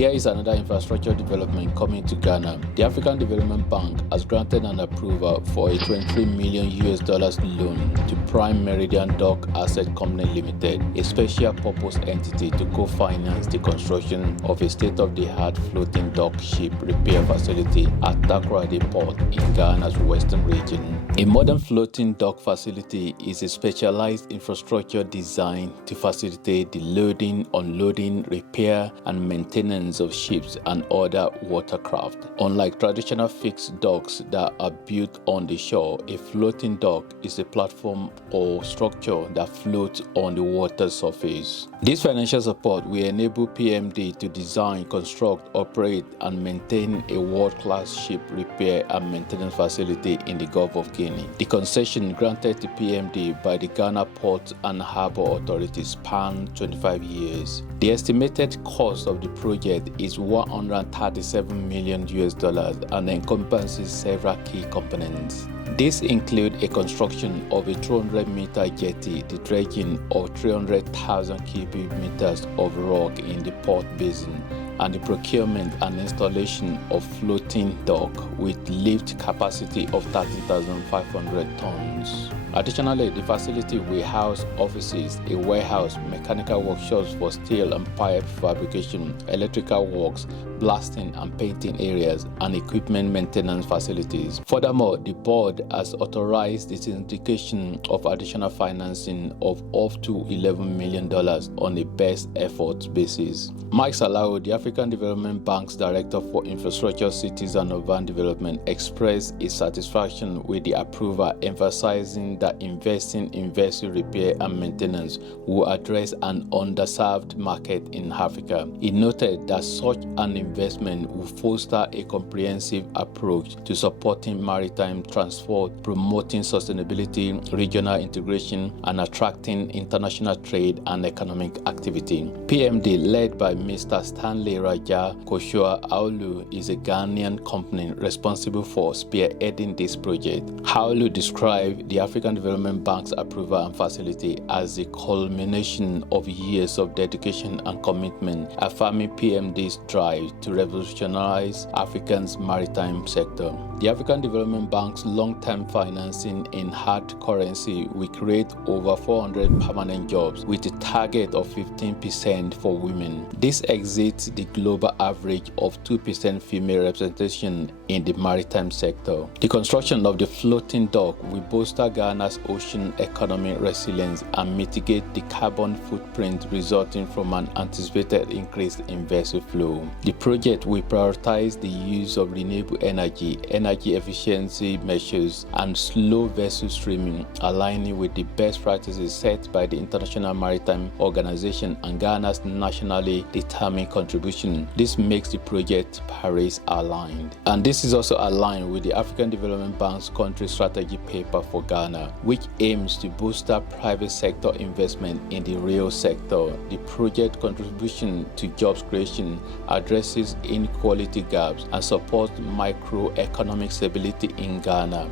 Here is another infrastructure development coming to Ghana. The African Development Bank has granted an approval for a $23 million loan to Prime Meridian Dock Asset Company Limited, a special purpose entity to co-finance the construction of a state-of-the-art floating dock ship repair facility at Takoradi Port in Ghana's western region. A modern floating dock facility is a specialized infrastructure designed to facilitate the loading, unloading, repair, and maintenance of ships and other watercraft. Unlike traditional fixed docks that are built on the shore, a floating dock is a platform or structure that floats on the water surface. This financial support will enable PMD to design, construct, operate, and maintain a world-class ship repair and maintenance facility in the Gulf of Guinea. The concession granted to PMD by the Ghana Port and Harbour Authority spans 25 years. The estimated cost of the project is $137 million and encompasses several key components. These include a construction of a 200-meter jetty, the dredging of 300,000 cubic meters of rock in the port basin, and the procurement and installation of floating dock with lift capacity of 30,500 tons. Additionally, the facility will house offices, a warehouse, mechanical workshops for steel and pipe fabrication, electrical works, blasting and painting areas, and equipment maintenance facilities. Furthermore, the board has authorized the syndication of additional financing of up to $11 million on a best efforts basis. Mike Salau, the African Development Bank's Director for Infrastructure, Cities and Urban Development, expressed his satisfaction with the approval, emphasizing that investing in vessel repair and maintenance will address an underserved market in Africa. He noted that such an investment will foster a comprehensive approach to supporting maritime transport, promoting sustainability, regional integration, and attracting international trade and economic activity. PMD, led by Mr. Stanley Raja Koshua Aulu, is a Ghanaian company responsible for spearheading this project. Aulu described the African Development Bank's approval and facility as the culmination of years of dedication and commitment, affirming PMD's drive to revolutionize Africa's maritime sector. The African Development Bank's long-term financing in hard currency will create over 400 permanent jobs with a target of 15% for women. This exceeds the global average of 2% female representation in the maritime sector. The construction of the floating dock will bolster Ghana's ocean economic resilience and mitigate the carbon footprint resulting from an anticipated increase in vessel flow. The project will prioritize the use of renewable energy efficiency measures, and slow vessel streaming, aligning with the best practices set by the International Maritime Organization and Ghana's nationally determined contribution. This makes the project Paris aligned. And this is also aligned with the African Development Bank's country strategy paper for Ghana, which aims to booster private sector investment in the rail sector. The project contribution to jobs creation addresses inequality gaps and supports microeconomic stability in Ghana.